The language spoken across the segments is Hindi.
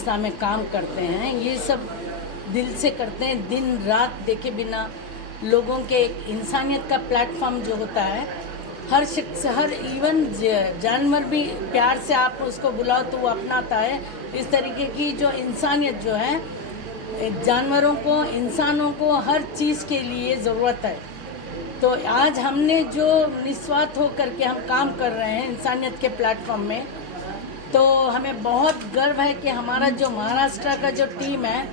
संस्था में काम करते हैं, ये सब दिल से करते हैं, दिन रात देखे बिना। लोगों के एक इंसानियत का प्लेटफॉर्म जो होता है, हर शख्स, हर इवन जानवर भी प्यार से आप उसको बुलाओ तो वो अपनाता है। इस तरीके की जो इंसानियत जो है, जानवरों को, इंसानों को हर चीज़ के लिए ज़रूरत है। तो आज हमने जो निस्वार्थ होकर के हम काम कर रहे हैं इंसानियत के प्लेटफॉर्म में, तो हमें बहुत गर्व है कि हमारा जो महाराष्ट्र का जो टीम है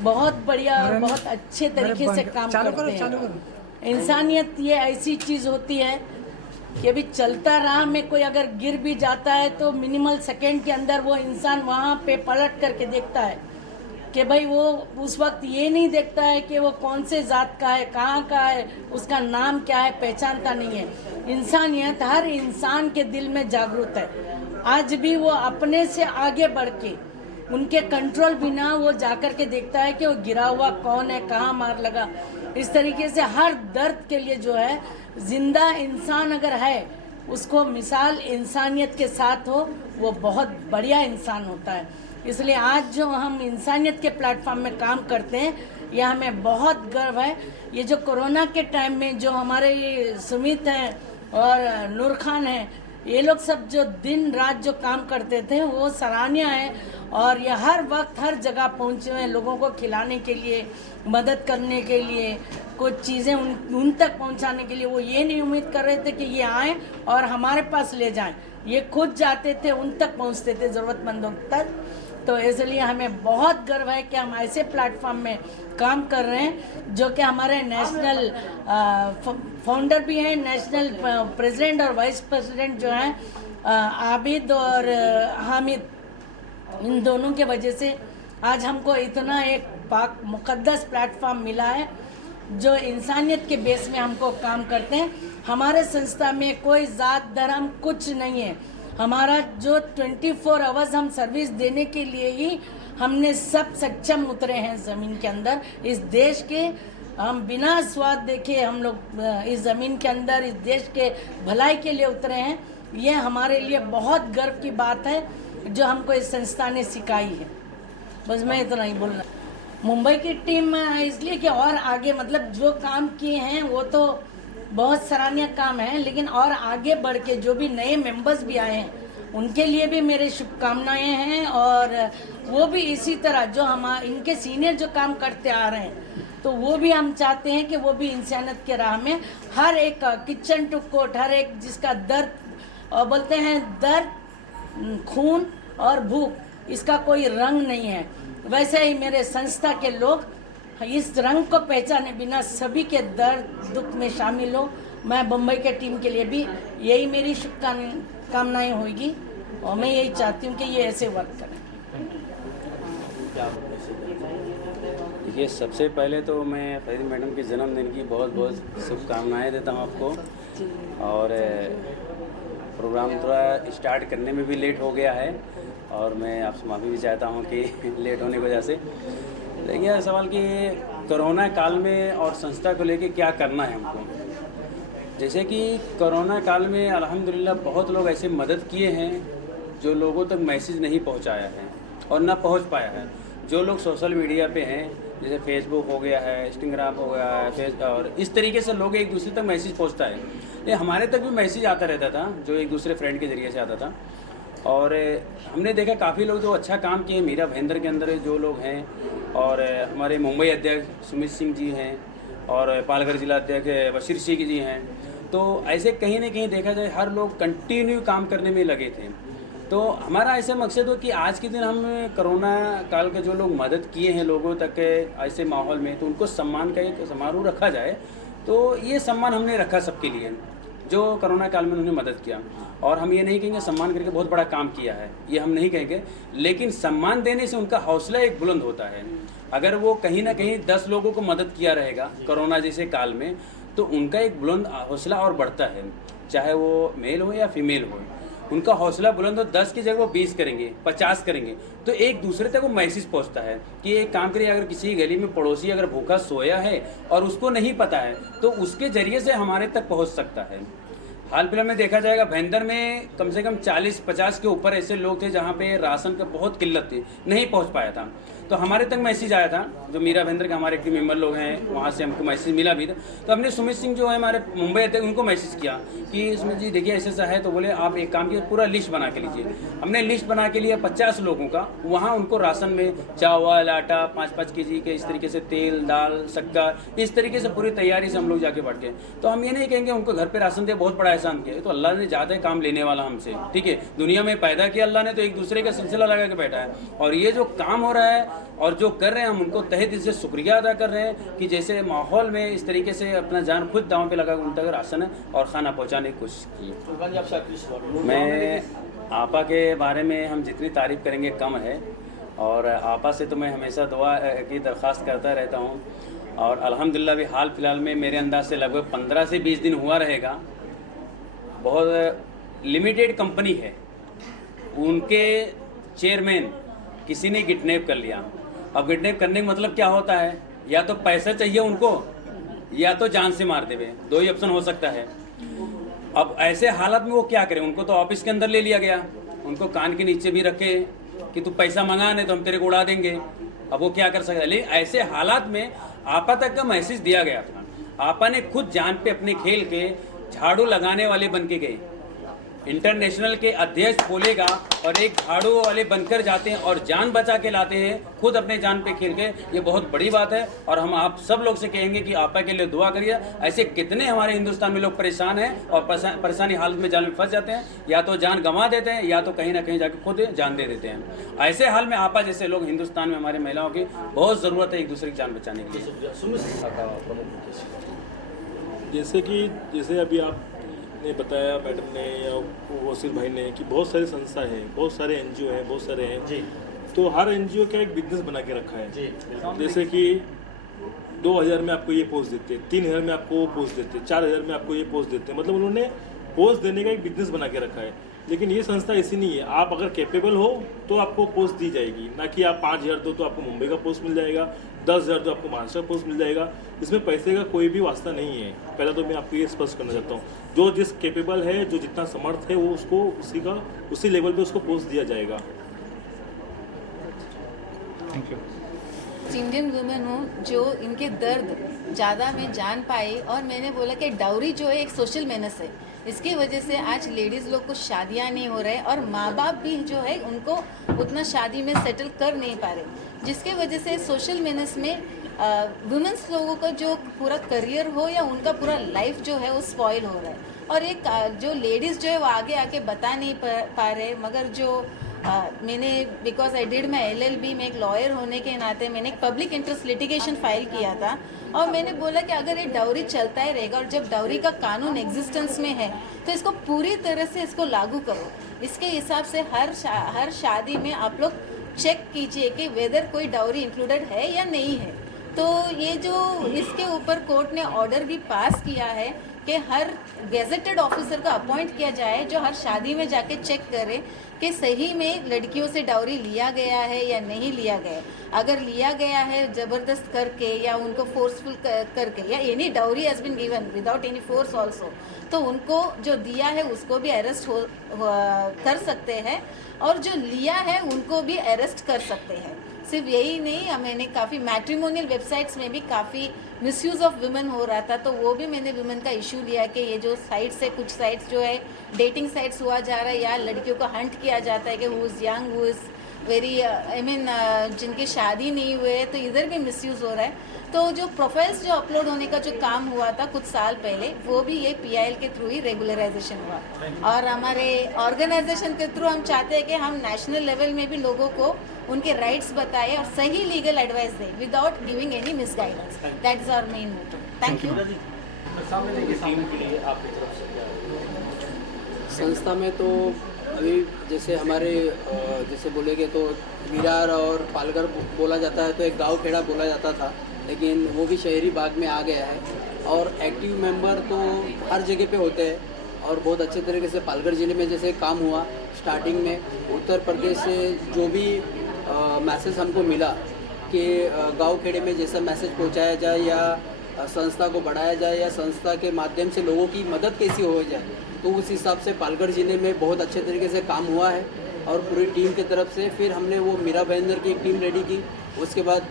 बहुत बढ़िया और बहुत अच्छे तरीके से काम करते हैं। इंसानियत ये ऐसी चीज़ होती है कि अभी चलता राह में कोई अगर गिर भी जाता है तो मिनिमल सेकेंड के अंदर वो इंसान वहाँ पे पलट करके देखता है कि भाई वो उस वक्त ये नहीं देखता है कि वो कौन से जात का है, कहाँ का है, उसका नाम क्या है, पहचानता नहीं है। इंसानियत हर इंसान के दिल में जागरूक है। आज भी वो अपने से आगे बढ़ के, उनके कंट्रोल बिना वो जाकर के देखता है कि वो गिरा हुआ कौन है, कहाँ मार लगा। इस तरीके से हर दर्द के लिए जो है जिंदा इंसान अगर है, उसको मिसाल इंसानियत के साथ हो, वो बहुत बढ़िया इंसान होता है। इसलिए आज जो हम इंसानियत के प्लेटफॉर्म में काम करते हैं, यह हमें बहुत गर्व है। ये जो कोरोना के टाइम में जो हमारे ये सुमित हैं और नूर खान हैं, ये लोग सब जो दिन रात जो काम करते थे वो सराहनीय है। और ये हर वक्त हर जगह पहुँचे हुए हैं लोगों को खिलाने के लिए, मदद करने के लिए, कुछ चीज़ें उन तक पहुंचाने के लिए। वो ये नहीं उम्मीद कर रहे थे कि ये आएँ और हमारे पास ले जाएं, ये खुद जाते थे, उन तक पहुंचते थे ज़रूरतमंदों तक। तो इसलिए हमें बहुत गर्व है कि हम ऐसे प्लेटफॉर्म में काम कर रहे हैं जो कि हमारे नेशनल फाउंडर भी हैं, नेशनल प्रेसिडेंट और वाइस प्रेसिडेंट जो हैं आबिद और हामिद, इन दोनों के वजह से आज हमको इतना एक पाक मुक़द्दस प्लेटफॉर्म मिला है जो इंसानियत के बेस में हमको काम करते हैं। हमारे संस्था में कोई ज़ात धर्म कुछ नहीं है। हमारा जो 24 आवर्स हम सर्विस देने के लिए ही हमने सब सक्षम उतरे हैं ज़मीन के अंदर, इस देश के। हम बिना स्वाद देखे हम लोग इस ज़मीन के अंदर इस देश के भलाई के लिए उतरे हैं। ये हमारे लिए बहुत गर्व की बात है जो हमको इस संस्था ने सिखाई है। बस मैं इतना ही बोलना। मुंबई की टीम इसलिए कि और आगे मतलब जो काम किए हैं वो तो बहुत सराहनीय काम है, लेकिन और आगे बढ़ के जो भी नए मेंबर्स भी आए हैं उनके लिए भी मेरे शुभकामनाएं हैं। और वो भी इसी तरह जो हम इनके सीनियर जो काम करते आ रहे हैं, तो वो भी हम चाहते हैं कि वो भी इंसानियत के राह में हर एक किचन टू कोर्ट, हर एक जिसका दर्द और बोलते हैं दर्द, खून और भूख, इसका कोई रंग नहीं है, वैसे ही मेरे संस्था के लोग इस रंग को पहचाने बिना सभी के दर्द दुख में शामिल हो। मैं बम्बई के टीम के लिए भी यही मेरी शुभकामनाएं होगी और मैं यही चाहती हूँ कि ये ऐसे वर्क करें। देखिए, सबसे पहले तो मैं फरीद मैडम के जन्मदिन की बहुत बहुत शुभकामनाएं देता हूँ आपको। और प्रोग्राम थोड़ा स्टार्ट करने में भी लेट हो गया है और मैं आपसे माफ़ी भी चाहता हूँ कि लेट होने की वजह से। देखिए, सवाल कि कोरोना काल में और संस्था को लेके क्या करना है हमको। जैसे कि कोरोना काल में अल्हम्दुलिल्लाह बहुत लोग ऐसे मदद किए हैं जो लोगों तक मैसेज नहीं पहुंचाया है और ना पहुंच पाया है। जो लोग सोशल मीडिया पे हैं, जैसे फेसबुक हो गया है, इंस्टाग्राम हो गया है, और इस तरीके से लोग एक दूसरे तक मैसेज पहुंचता है। ये हमारे तक भी मैसेज आता रहता था जो एक दूसरे फ्रेंड के ज़रिए से आता था। और हमने देखा काफ़ी लोग जो अच्छा काम किए, मीरा भाईंदर के अंदर जो लोग हैं, और हमारे मुंबई अध्यक्ष सुमित सिंह जी हैं, और पालघर जिला अध्यक्ष बशीर सिंह जी हैं। तो ऐसे कहीं ना कहीं देखा जाए हर लोग कंटिन्यू काम करने में लगे थे। तो हमारा ऐसा मकसद हो कि आज के दिन हम कोरोना काल के जो लोग मदद किए हैं लोगों तक ऐसे माहौल में, तो उनको सम्मान का एक समारोह रखा जाए। तो ये सम्मान हमने रखा सबके लिए जो कोरोना काल में उन्होंने मदद किया। और हम ये नहीं कहेंगे सम्मान करके बहुत बड़ा काम किया है, ये हम नहीं कहेंगे, लेकिन सम्मान देने से उनका हौसला एक बुलंद होता है। अगर वो कहीं ना कहीं 10 लोगों को मदद किया रहेगा कोरोना जैसे काल में, तो उनका एक बुलंद हौसला और बढ़ता है, चाहे वो मेल हो या फीमेल हो। उनका हौसला बुलंद हो, 10 की जगह वो 20 करेंगे, 50 करेंगे, तो एक दूसरे तक वो मैसेज पहुंचता है कि एक काम करिए, अगर किसी गली में पड़ोसी अगर भूखा सोया है और उसको नहीं पता है, तो उसके जरिए से हमारे तक पहुंच सकता है। हाल फिलहाल में देखा जाएगा भयंदर में कम से कम 40-50 के ऊपर ऐसे लोग थे जहाँ पे राशन का बहुत किल्लत थी, नहीं पहुँच पाया था। तो हमारे तक मैसेज आया था, जो मीरा भयंदर के हमारे टीम मेंबर लोग हैं वहाँ से हमको मैसेज मिला भी था। तो हमने सुमित सिंह जो है हमारे मुंबई थे उनको मैसेज किया कि सुमित जी देखिए ऐसा ऐसा है। तो बोले आप एक काम कीजिए, पूरा लिस्ट बना के लीजिए। हमने लिस्ट बना के लिया 50 लोगों का, वहाँ उनको राशन में चावल आटा 5-5 kg के इस तरीके से तेल दाल शक्कर, इस तरीके से पूरी तैयारी से हम लोग जाके बैठ गए। तो हम ये नहीं कहेंगे उनको घर पे राशन दे बहुत बड़ा एहसान किया, तो अल्लाह ने ज़्यादा काम लेने वाला हमसे, ठीक है। दुनिया में पैदा किया अल्लाह ने, तो एक दूसरे का सिलसिला लगा के बैठा है। और ये जो काम हो रहा है और जो कर रहे हैं हम उनको तहे दिल से शुक्रिया अदा कर रहे हैं कि जैसे माहौल में इस तरीके से अपना जान खुद दांव पे लगा उन तक राशन और खाना पहुंचाने की कोशिश की। मैं आपा के बारे में हम जितनी तारीफ़ करेंगे कम है, और आपा से तो मैं हमेशा दुआ की दरख्वास्त करता रहता हूँ। और अल्हम्दुलिल्लाह भी हाल फिलहाल में मेरे अंदाज से लगभग 15 से 20 दिन हुआ रहेगा। बहुत लिमिटेड कंपनी है, उनके चेयरमैन किसी ने किडनैप कर लिया। अब किडनैप करने का मतलब क्या होता है, या तो पैसा चाहिए उनको या तो जान से मार देवे, दो ही ऑप्शन हो सकता है। अब ऐसे हालत में वो क्या करें, उनको तो ऑफिस के अंदर ले लिया गया, उनको कान के नीचे भी रखे कि तू पैसा मंगा नहीं तो हम तेरे को उड़ा देंगे। अब वो क्या कर सकता है। लेकिन ऐसे हालात में आपा तक का मैसेज दिया गया था। आपा ने खुद जान पे अपने खेल के झाड़ू लगाने वाले बन के गए। इंटरनेशनल के अध्यक्ष बोलेगा और एक झाड़ू वाले बनकर जाते हैं और जान बचा के लाते हैं खुद अपने जान पे खेल के, ये बहुत बड़ी बात है। और हम आप सब लोग से कहेंगे कि आपा के लिए दुआ करिए। ऐसे कितने हमारे हिंदुस्तान में लोग परेशान हैं और परेशानी हालत में जान में फंस जाते हैं, या तो जान गंवा देते हैं या तो कहीं ना कहीं जाके खुद जान दे देते हैं। ऐसे हाल में आपा जैसे लोग हिंदुस्तान में हमारे महिलाओं की बहुत ज़रूरत है एक दूसरे की जान बचाने की। जैसे अभी आपने बताया मैडम ने या वसील भाई ने कि बहुत सारी संस्था है, बहुत सारे एनजीओ हैं, बहुत सारे हैं जी। तो हर एनजीओ का एक बिजनेस बना के रखा है जी। जैसे कि 2000 में आपको ये पोस्ट देते, 3000 में आपको वो पोस्ट देते, 4000 में आपको ये पोस्ट देते, मतलब उन्होंने पोस्ट देने का एक बिजनेस बना के रखा है। लेकिन ये संस्था ऐसी नहीं है, आप अगर कैपेबल हो तो आपको पोस्ट दी जाएगी, ना कि आप 5000 दो तो आपको मुंबई का पोस्ट मिल जाएगा, 10,000 तो आपको महाराष्ट्र पोस्ट मिल जाएगा। इसमें पैसे का कोई भी वास्ता नहीं है। पहला तो मैं आपको ये स्पष्ट करना चाहता हूँ, जो जिस कैपेबल है, जो जितना समर्थ है, वो उसको उसी लेवल पे उसको पोस्ट दिया जाएगा। Thank you. इंडियन वुमेन हूँ जो इनके दर्द ज़्यादा मैं जान पाई, और मैंने बोला कि डाउरी जो है एक सोशल मेनस है। इसकी वजह से आज लेडीज़ लोग को शादियाँ नहीं हो रहे और माँ बाप भी जो है उनको उतना शादी में सेटल कर नहीं पा रहे, जिसके वजह से सोशल मेनस में वुमेन्स लोगों का जो पूरा करियर हो या उनका पूरा लाइफ जो है वो स्पॉइल हो रहा है। और एक जो लेडीज़ जो है वो आगे आके बता नहीं पा रहे, मगर जो मैंने because I did my LLB में एक लॉयर होने के नाते मैंने एक पब्लिक इंटरेस्ट लिटिगेशन फाइल किया था, और मैंने बोला कि अगर ये डाउरी चलता ही रहेगा और जब डाउरी का कानून एग्जिस्टेंस में है तो इसको पूरी तरह से इसको लागू करो। इसके हिसाब से हर शादी में आप लोग चेक कीजिए कि वेदर कोई डाउरी इंक्लूडेड है या नहीं है। तो ये जो इसके ऊपर कोर्ट ने ऑर्डर भी पास किया है कि हर गेजेटेड ऑफिसर का अपॉइंट किया जाए जो हर शादी में जाके चेक करे कि सही में लड़कियों से डाउरी लिया गया है या नहीं लिया गया। अगर लिया गया है ज़बरदस्त करके या उनको फोर्सफुल करके, या any dowry has been given without any force also, तो उनको जो दिया है उसको भी अरेस्ट कर सकते हैं, और जो लिया है उनको भी अरेस्ट कर सकते हैं। सिर्फ यही नहीं, मैंने काफ़ी मैट्रिमोनियल वेबसाइट्स में भी काफ़ी मिसयूज़ ऑफ वुमेन हो रहा था, तो वो भी मैंने वुमेन का इशू लिया कि ये जो साइट्स है, कुछ साइट्स जो है डेटिंग साइट्स हुआ जा रहा है या लड़कियों को हंट किया जाता है कि who is young, who is very जिनकी शादी नहीं हुए है, तो इधर भी मिसयूज़ हो रहा है। तो जो प्रोफाइल्स जो अपलोड होने का जो काम हुआ था कुछ साल पहले, वो भी ये PIL के थ्रू ही रेगुलराइजेशन हुआ। और हमारे ऑर्गेनाइजेशन के थ्रू हम चाहते हैं कि हम नेशनल लेवल में भी लोगों को उनके राइट्स बताएं और सही लीगल एडवाइस दें without giving any misguidance. That is our main motto. Thank you. संस्था में तो अभी जैसे हमारे जैसे बोलेंगे तो विरार और पालघर बोला जाता है, तो एक गांव खेड़ा बोला जाता था, लेकिन वो भी शहरी भाग में आ गया है। और एक्टिव मेंबर तो हर जगह पे होते हैं और बहुत अच्छे तरीके से पालघर ज़िले में जैसे काम हुआ स्टार्टिंग में, उत्तर प्रदेश से जो भी मैसेज हमको मिला कि गांव खेड़े में जैसा मैसेज पहुंचाया जाए या संस्था को बढ़ाया जाए या संस्था के माध्यम से लोगों की मदद कैसी हो जाए, तो उस हिसाब से पालघर ज़िले में बहुत अच्छे तरीके से काम हुआ है। और पूरी टीम की तरफ से फिर हमने वो मीरा भाईंदर की एक टीम रेडी की, उसके बाद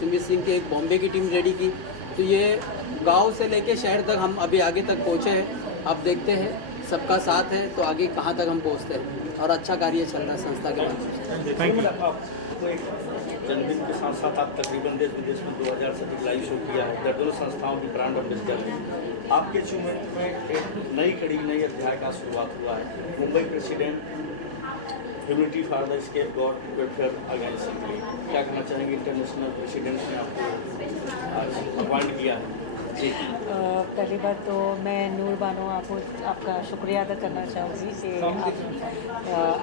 सुमित सिंह की एक बॉम्बे की टीम रेडी की। तो ये गांव से लेके शहर तक हम अभी आगे तक पहुँचे हैं। अब देखते हैं, सबका साथ है तो आगे कहाँ तक हम पहुँचते हैं, और अच्छा कार्य चल रहा है संस्था के माध्यम से। आपको एक जन्मदिन के साथ साथ आप तकरीबन देश विदेश में 2000 से अधिक लाइव शो किया है, दोनों संस्थाओं की ब्रांड एम्बेसडर हैं। आपके अचीवमेंट में एक नई कड़ी, नई अध्याय का शुरुआत हुआ है। Mumbai president unity for the scapegoat welfare organisation के लिए क्या कहना चाहेंगे? इंटरनेशनल प्रेसिडेंट ने आपको अपॉइंट किया है जी। पहली बात तो मैं नूर बानो आपका शुक्रिया अदा करना चाहूँगी कि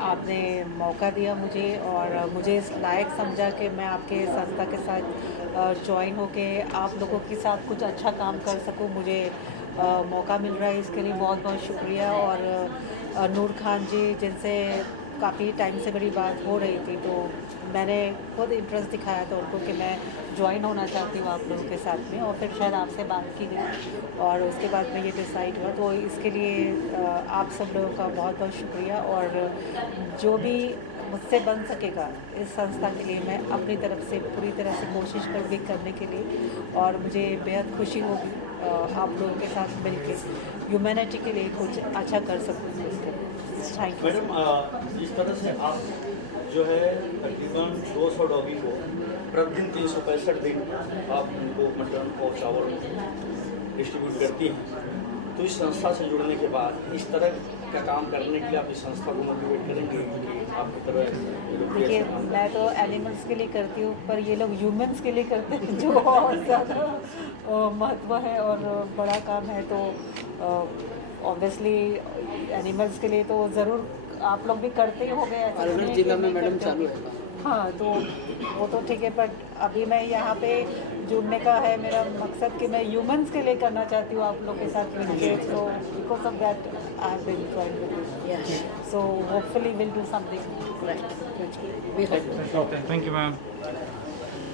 आपने मौका दिया मुझे और मुझे इस लायक समझा कि मैं आपके संस्था के साथ ज्वाइन होके आप लोगों के साथ कुछ अच्छा काम कर सकूँ। मुझे मौका मिल रहा है, इसके लिए बहुत बहुत शुक्रिया। और नूर खान जी, जिनसे काफ़ी टाइम से मेरी बात हो रही थी, तो मैंने खुद इंटरेस्ट दिखाया था उनको कि मैं ज्वाइन होना चाहती हूँ आप लोगों के साथ में, और फिर शायद आपसे बात की गई और उसके बाद में ये डिसाइड हुआ। तो इसके लिए आप सब लोगों का बहुत बहुत शुक्रिया। और जो भी मुझसे बन सकेगा इस संस्था के लिए मैं अपनी तरफ से पूरी तरह से कोशिश करूँगी करने के लिए, और मुझे बेहद खुशी होगी आप लोगों के साथ मिलकर ह्यूमैनिटी के लिए कुछ अच्छा कर सकूँ। थैंक यू मैडम, जिस तरह से आप जो है तकरीबन 200 डॉगी को प्रतिदिन 365 दिन आप उनको मटन और चावल डिस्ट्रीब्यूट करती हैं, तो इस संस्था से जुड़ने के बाद इस तरह का काम करने के लिए आप इस संस्था को मोटिवेट करेंगे कि आपकी तरह? देखिए, मैं तो एनिमल्स के लिए करती हूँ, पर ये लोग ह्यूमंस के लिए करते हैं, जो और ज़्यादा महत्व है और बड़ा काम है। तो ऑब्वियसली एनिमल्स के लिए तो ज़रूर आप लोग भी करते ही हो गए। पालघर जिला में मैडम चालू है। हाँ, तो वो तो ठीक है, बट अभी मैं यहाँ पे जुड़ने का है मेरा मकसद कि मैं ह्यूमंस के लिए करना चाहती हूँ आप लोग के साथ मिलकर। तो because of that I have been join with you, so hopefully will do something right. We hope. Thank you, ma'am.